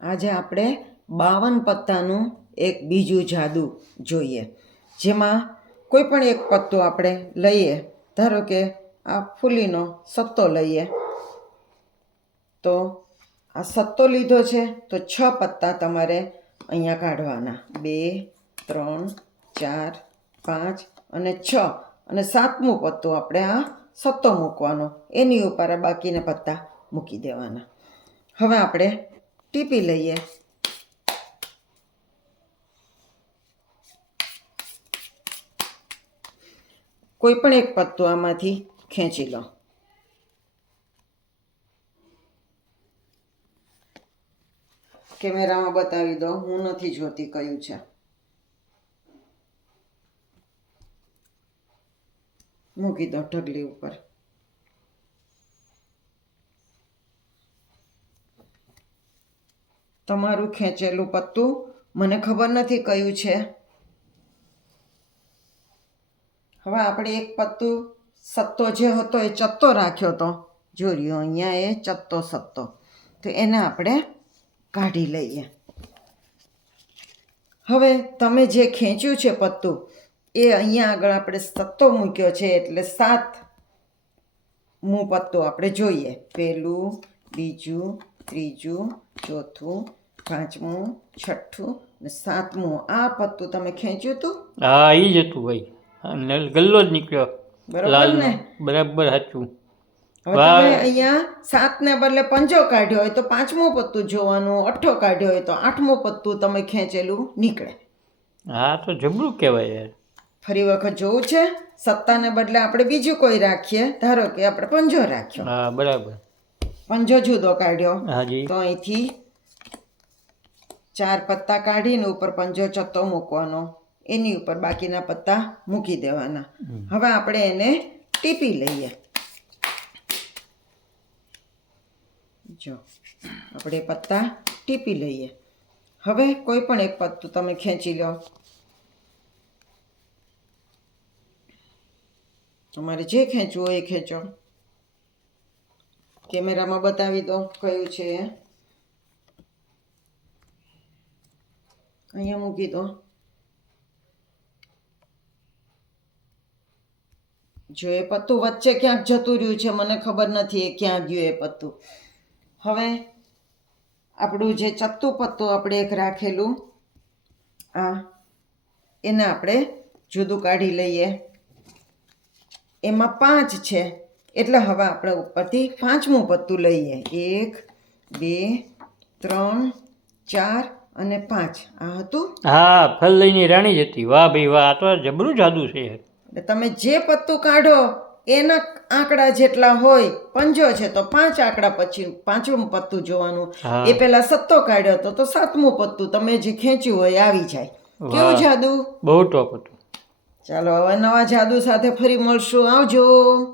આજે આપણે બાવન પત્તાનું એક બીજું જાદુ જોઈએ. જેમાં કોઈ પણ એક પત્તો આપણે લઈએ, ધારો કે આ ફૂલીનો સત્તો લઈએ, તો આ સત્તો લીધો છે, તો છ પત્તા તમારે અહીંયા કાઢવાના. બે, ત્રણ, ચાર, પાંચ અને છ. અને સાતમું પત્તું આપણે આ સત્તો મૂકવાનો. એની ઉપર બાકીના પત્તા મૂકી દેવાના. હવે આપણે ટીપી લઈએ. કોઈ પણ એક પત્તું આમાંથી ખેંચી લો. કેમેરામાં બતાવી દો, હું નથી જોતી કયું છે. મૂકી દો ઢગલી ઉપર. તમારું ખેંચેલું પત્તું મને ખબર નથી કયું છે. હવે આપણે એક પત્તું સત્તો જે હતો એ ચત્તો રાખ્યો હતો જો રહ્યો, અહીંયા એ ચત્તો સત્તો. તો એને આપણે કાઢી લઈએ. હવે તમે જે ખેંચ્યું છે પત્તું, એ અહીંયા આગળ આપણે સત્તો મૂક્યો છે એટલે સાત મું પત્તું આપણે જોઈએ. પહેલું, બીજું ત્રીજું ચોથું પાંચમું છઠ્ઠું ને સાતમું. આ પત્તું તમે ખેંચ્યું હતું? હા એ જ હતું ભાઈ. ગલ્લો જ નીકળ્યો. બરાબર ને? બરાબર સાચું. હવે તમે અહીંયા સાતને બદલે પંજો કાઢ્યો હોય તો પાંચમું પત્તું જોવાનું અઠ્ઠો કાઢ્યો હોય તો આઠમું પત્તું તમે ખેંચેલું નીકળે. હા તો જબરું કહેવાય યાર. ફરી વખત જોવું છે. સત્તાને બદલે આપણે બીજું કોઈ રાખીએ ધારો કે આપણે પંજો રાખ્યો. હા બરાબર. પંજો જુદો કાઢ્યો. તો અહીંથી ચાર પત્તા કાઢીને ઉપર પંજો ચત્તો મૂકવાનો. એની ઉપર બાકીના પત્તા મૂકી દેવાના. હવે આપણે એને ટીપી લઈએ. જો આપણે પત્તા ટીપી લઈએ. હવે કોઈ પણ એક પત્તું તમે ખેંચી લો. તમારે જે ખેંચવું હોય એ ખેંચો. કેમેરામાં બતાવી દો કયું છે. અહીંયા મૂકી દો જો એ પત્તું વચ્ચે ક્યાંક જતું રહ્યું છે, મને ખબર નથી એ ક્યાં ગયું એ પત્તું. હવે આપણું જે ચત્તું પત્તું આપણે એક રાખેલું, આ એને આપણે જુદું કાઢી લઈએ. એમાં પાંચ છે. એટલે હવે આપણે ઉપરથી પાંચમું પત્તું લઈએ. એક બે ત્રણ ચાર અને પાંચ. આ હતું? હા ફલ લઈને રાણી જ હતી. વાહ ભાઈ વાહ આ તો જબરું જાદુ છે એટલે તમે જે પત્તું કાઢો એના આંકડા જેટલા હોય પંજો છે તો પાંચ આંકડા પછી પાંચમું પત્તું જોવાનું. એ પેલા સત્તો કાઢ્યો હતો તો સાતમું પત્તું તમે જે ખેંચ્યું હોય આવી જાય. કેવું જાદુ? બહુ ટોપ હતું. ચાલો હવે નવા જાદુ સાથે ફરી મળશું. આવજો.